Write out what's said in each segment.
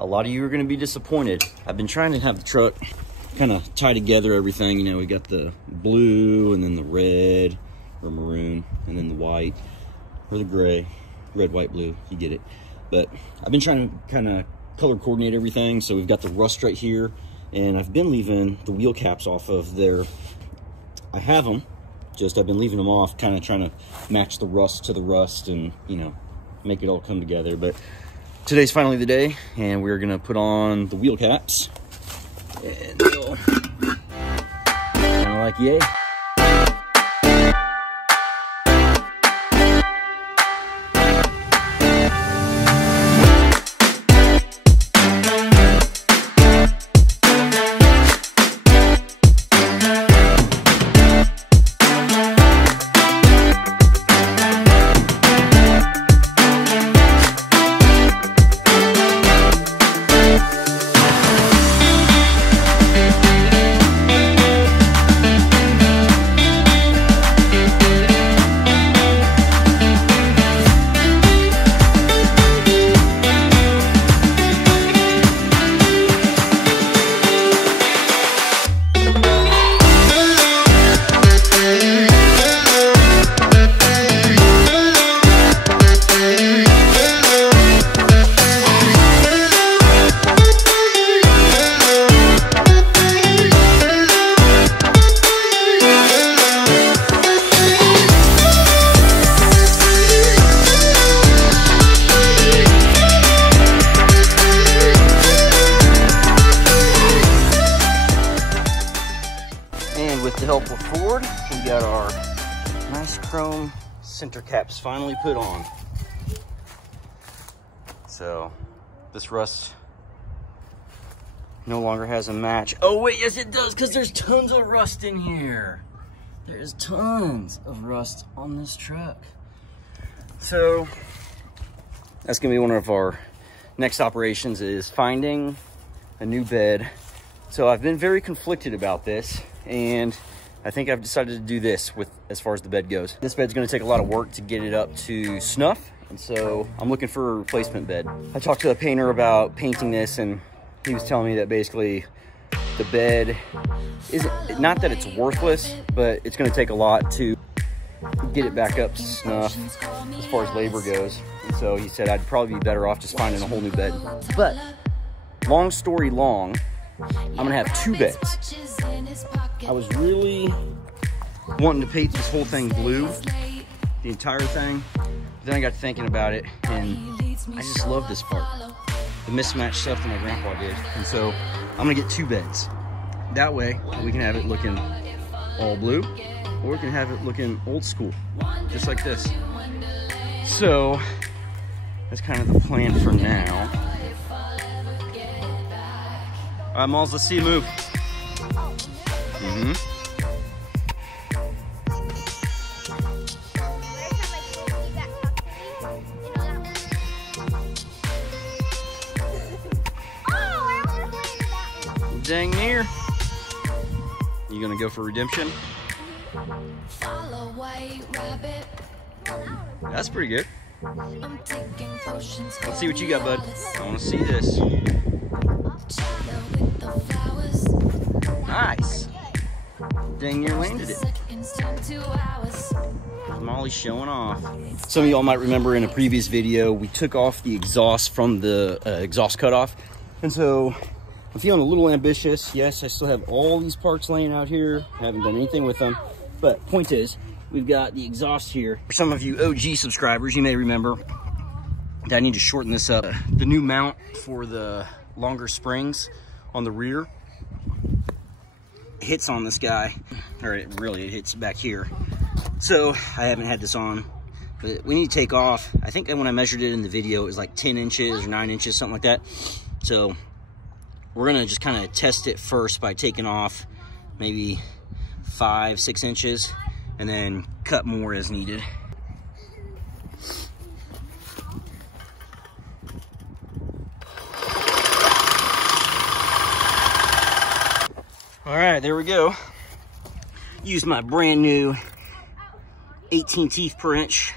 a lot of you are going to be disappointed. I've been trying to have the truck kind of tie together everything. You know, we got the blue and then the red or maroon and then the white or the gray, red, white, blue, you get it. But I've been trying to kind of color coordinate everything. So we've got the rust right here, and I've been leaving the wheel caps off of there. I have them, just I've been leaving them off, kind of trying to match the rust to the rust and, you know, make it all come together. But today's finally the day, and we're gonna put on the wheel caps, and they'll kind of like yay. We got our nice chrome center caps finally put on. So this rust no longer has a match. Oh wait, yes it does, because there's tons of rust in here. There's tons of rust on this truck. So that's gonna be one of our next operations, is finding a new bed. So I've been very conflicted about this, and I think I've decided to do this with as far as the bed goes. This bed's gonna take a lot of work to get it up to snuff, and so I'm looking for a replacement bed. I talked to a painter about painting this, and he was telling me that basically the bed isn't, not that it's worthless, but it's gonna take a lot to get it back up to snuff as far as labor goes. And so he said I'd probably be better off just finding a whole new bed. But long story long, I'm gonna have two beds. I was really wanting to paint this whole thing blue, the entire thing. Then I got thinking about it, and I just love this part. The mismatched stuff that my grandpa did. And so I'm gonna get two beds. That way we can have it looking all blue, or we can have it looking old school, just like this. So that's kind of the plan for now. All right, Malls, let's see you move. Dang near. You gonna go for redemption? That's pretty good. Let's see what you got, bud. I wanna see this. Nice. Dang near landed it. Molly's showing off. Some of y'all might remember in a previous video, we took off the exhaust from the exhaust cutoff. And so I'm feeling a little ambitious. Yes, I still have all these parts laying out here. I haven't done anything with them. But point is, we've got the exhaust here. For some of you OG subscribers, you may remember that I need to shorten this up. The new mount for the longer springs on the rear hits on this guy, or it hits back here. So I haven't had this on, but we need to take off. I think when I measured it in the video, it was like 10 inches or 9 inches, something like that. So we're gonna just kind of test it first by taking off maybe 5-6 inches and then cut more as needed. All right, there we go. Used my brand new 18 teeth per inch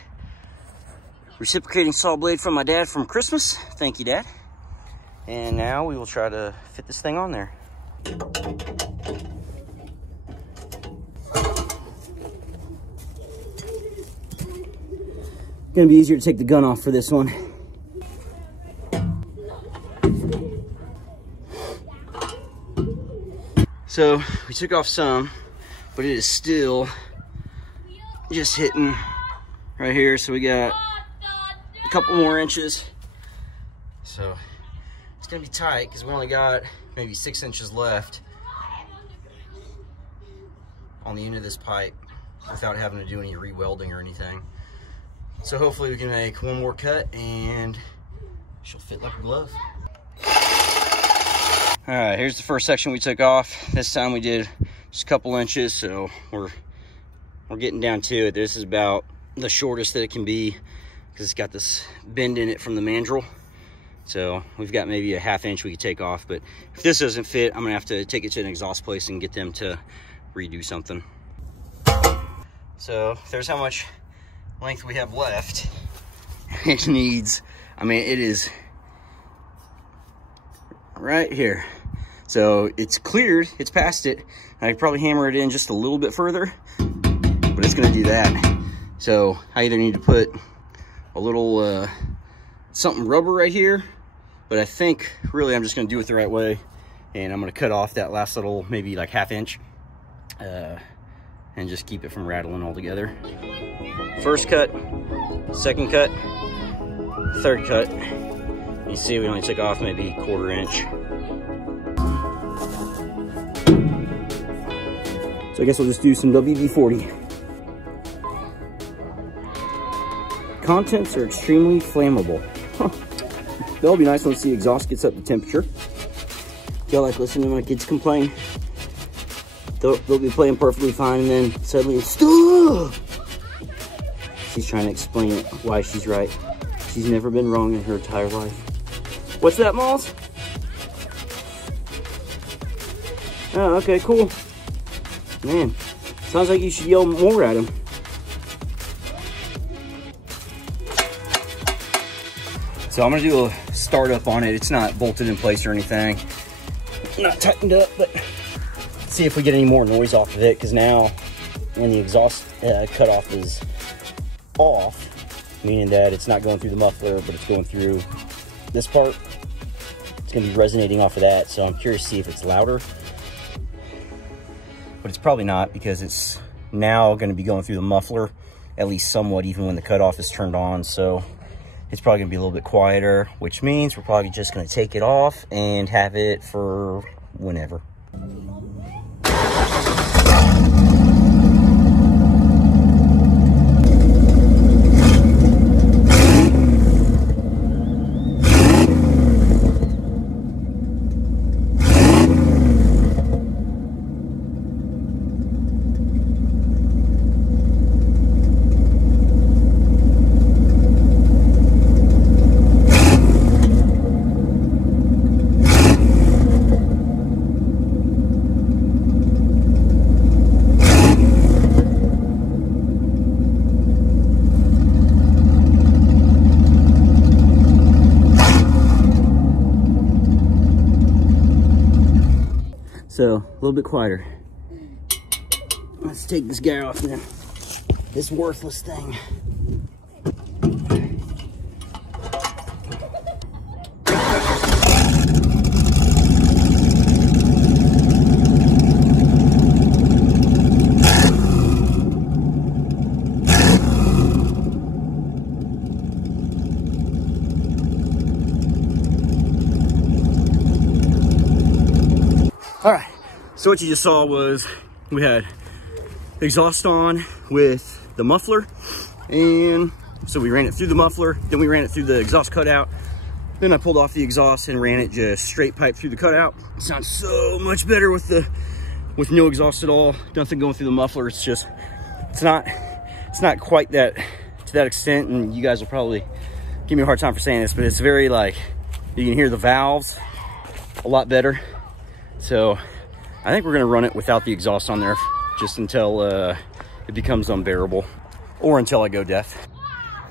reciprocating saw blade from my dad from Christmas. Thank you, Dad. And now we will try to fit this thing on there. Gonna be easier to take the gun off for this one. So we took off some, but it is still just hitting right here. So we got a couple more inches. So it's gonna be tight because we only got maybe 6 inches left on the end of this pipe without having to do any re-welding or anything. So hopefully we can make one more cut and she'll fit like a glove. All right, here's the first section we took off. This time we did just a couple inches, so we're getting down to it. This is about the shortest that it can be because it's got this bend in it from the mandrel. So we've got maybe a ½ inch we could take off, but if this doesn't fit, I'm gonna have to take it to an exhaust place and get them to redo something. So there's how much length we have left. It needs, I mean, it is right here. So it's cleared, it's past it. I could probably hammer it in just a little bit further, but it's gonna do that. So I either need to put a little something rubber right here, but I think really I'm just gonna do it the right way, and I'm gonna cut off that last little, maybe like ½ inch, and just keep it from rattling altogether. First cut, second cut, third cut. You see we only took off maybe ½ inch. So I guess we'll just do some WD-40. Contents are extremely flammable. Huh. That'll be nice once the exhaust gets up to temperature. Y'all like listening to my kids complain? They'll be playing perfectly fine, and then suddenly it's stop! She's trying to explain it, why she's right. She's never been wrong in her entire life. What's that, Malls? Oh, okay, cool. Man, sounds like you should yell more at him. So I'm gonna do a startup on it. It's not bolted in place or anything. Not tightened up, but see if we get any more noise off of it, because now when the exhaust cutoff is off, meaning that it's not going through the muffler, but it's going through this part, it's gonna be resonating off of that. So I'm curious to see if it's louder, but it's probably not, because it's now gonna be going through the muffler, at least somewhat, even when the cutoff is turned on. So it's probably gonna be a little bit quieter, which means we're probably just gonna take it off and have it for whenever. So, a little bit quieter. Let's take this guy off now. This worthless thing. All right, so what you just saw was we had exhaust on with the muffler, and so we ran it through the muffler, then we ran it through the exhaust cutout, then I pulled off the exhaust and ran it just straight pipe through the cutout. It sounds so much better with no exhaust at all, nothing going through the muffler. It's just, it's not quite that, to that extent, and you guys will probably give me a hard time for saying this, but it's very, like, you can hear the valves a lot better. So I think we're gonna run it without the exhaust on there just until it becomes unbearable, or until I go deaf.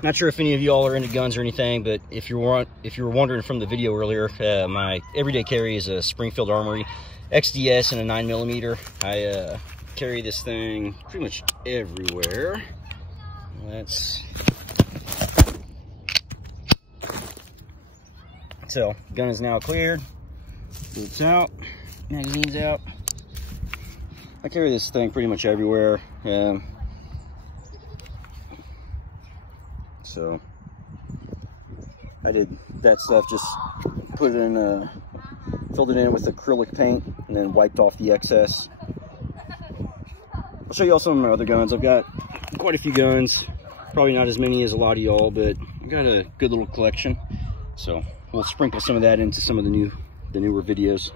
Not sure if any of y'all are into guns or anything, but if you were wondering from the video earlier, my everyday carry is a Springfield Armory XDS and a 9mm. I carry this thing pretty much everywhere. So, gun is now cleared. Boots out, magazine's out. I carry this thing pretty much everywhere. So I did that stuff, just put it in, filled it in with acrylic paint and then wiped off the excess. I'll show you all some of my other guns. I've got quite a few guns, probably not as many as a lot of y'all, but I've got a good little collection. So we'll sprinkle some of that into some of the newer videos.